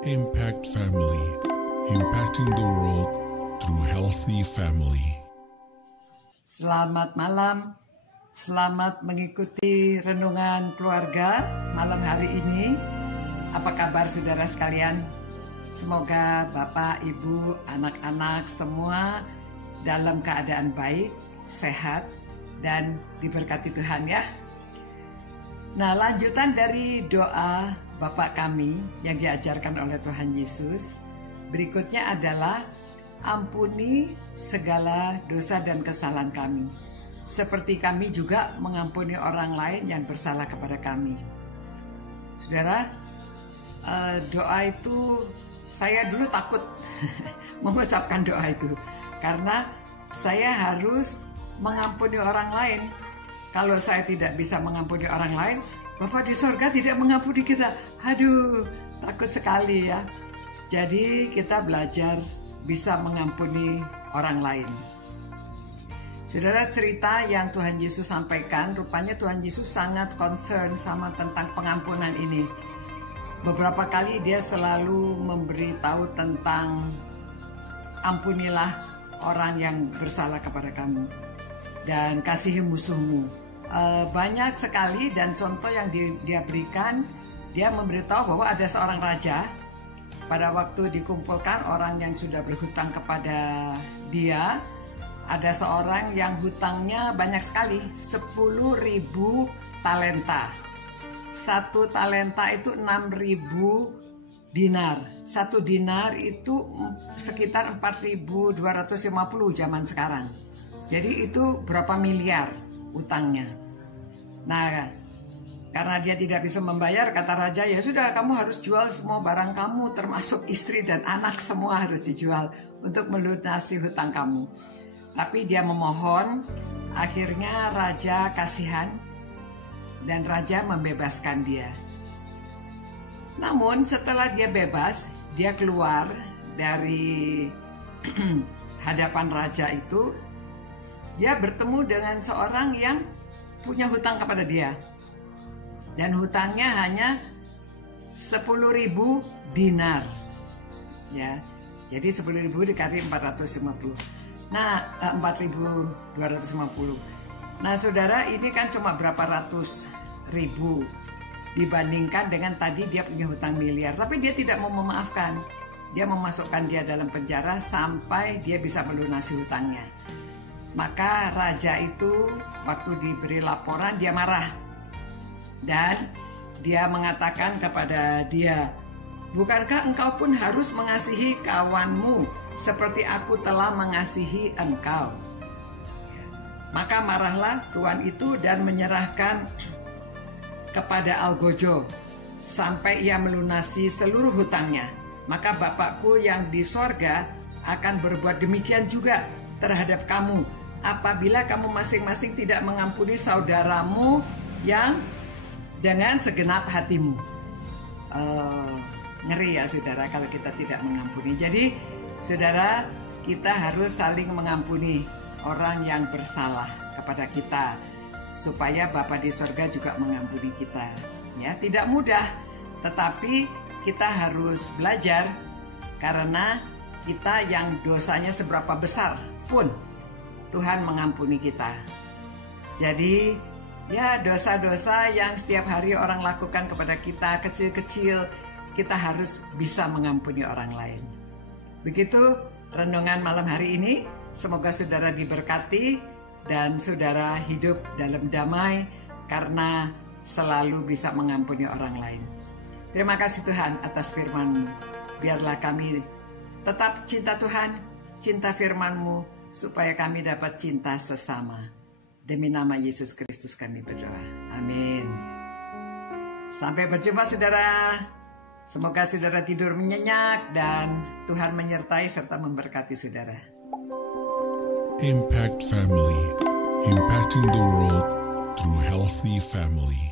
Impact Family, impacting the world through healthy family. Selamat malam, selamat mengikuti renungan keluarga malam hari ini. Apa kabar saudara sekalian? Semoga Bapak, Ibu, anak-anak semua dalam keadaan baik, sehat, dan diberkati Tuhan ya. Nah, lanjutan dari doa Bapa kami yang diajarkan oleh Tuhan Yesus, berikutnya adalah ampuni segala dosa dan kesalahan kami, seperti kami juga mengampuni orang lain yang bersalah kepada kami. Saudara, doa itu saya dulu takut mengucapkan doa itu, karena saya harus mengampuni orang lain. Kalau saya tidak bisa mengampuni orang lain, Bapa di sorga tidak mengampuni kita. Aduh, takut sekali ya. Jadi kita belajar bisa mengampuni orang lain. Saudara, cerita yang Tuhan Yesus sampaikan, rupanya Tuhan Yesus sangat concern sama tentang pengampunan ini. Beberapa kali dia selalu memberitahu tentang ampunilah orang yang bersalah kepada kamu dan kasihi musuhmu. Banyak sekali, dan contoh yang dia berikan, dia memberitahu bahwa ada seorang raja. Pada waktu dikumpulkan orang yang sudah berhutang kepada dia, ada seorang yang hutangnya banyak sekali, 10.000 talenta. Satu talenta itu 6.000 dinar. Satu dinar itu sekitar 4.250 zaman sekarang. Jadi itu berapa miliar utangnya. Nah, karena dia tidak bisa membayar, kata raja, ya sudah, kamu harus jual semua barang kamu, termasuk istri dan anak, semua harus dijual untuk melunasi hutang kamu. Tapi dia memohon, akhirnya raja kasihan dan raja membebaskan dia. Namun setelah dia bebas, dia keluar dari hadapan raja itu. Dia bertemu dengan seorang yang punya hutang kepada dia. Dan hutangnya hanya 10.000 dinar. Ya. Jadi 10.000 dikali 450. Nah, 4.250. Nah, saudara, ini kan cuma berapa ratus ribu dibandingkan dengan tadi dia punya hutang miliar. Tapi dia tidak mau memaafkan. Dia memasukkan dia dalam penjara sampai dia bisa melunasi hutangnya. Maka raja itu waktu diberi laporan dia marah. Dan dia mengatakan kepada dia, bukankah engkau pun harus mengasihi kawanmu seperti aku telah mengasihi engkau? Maka marahlah tuan itu dan menyerahkan kepada algojo sampai ia melunasi seluruh hutangnya. Maka Bapakku yang di sorga akan berbuat demikian juga terhadap kamu, apabila kamu masing-masing tidak mengampuni saudaramu yang dengan segenap hatimu. Ngeri ya saudara kalau kita tidak mengampuni. Jadi saudara, kita harus saling mengampuni orang yang bersalah kepada kita, supaya Bapa di sorga juga mengampuni kita. Ya, tidak mudah, tetapi kita harus belajar, karena kita yang dosanya seberapa besar pun Tuhan mengampuni kita. Jadi ya, dosa-dosa yang setiap hari orang lakukan kepada kita, kecil-kecil, kita harus bisa mengampuni orang lain. Begitu renungan malam hari ini. Semoga saudara diberkati dan saudara hidup dalam damai karena selalu bisa mengampuni orang lain. Terima kasih Tuhan atas firman-Mu. Biarlah kami tetap cinta Tuhan, cinta firman-Mu, supaya kami dapat cinta sesama. Demi nama Yesus Kristus kami berdoa. Amin. Sampai berjumpa saudara. Semoga saudara tidur nyenyak dan Tuhan menyertai serta memberkati saudara. Impact Family, impacting the world through healthy family.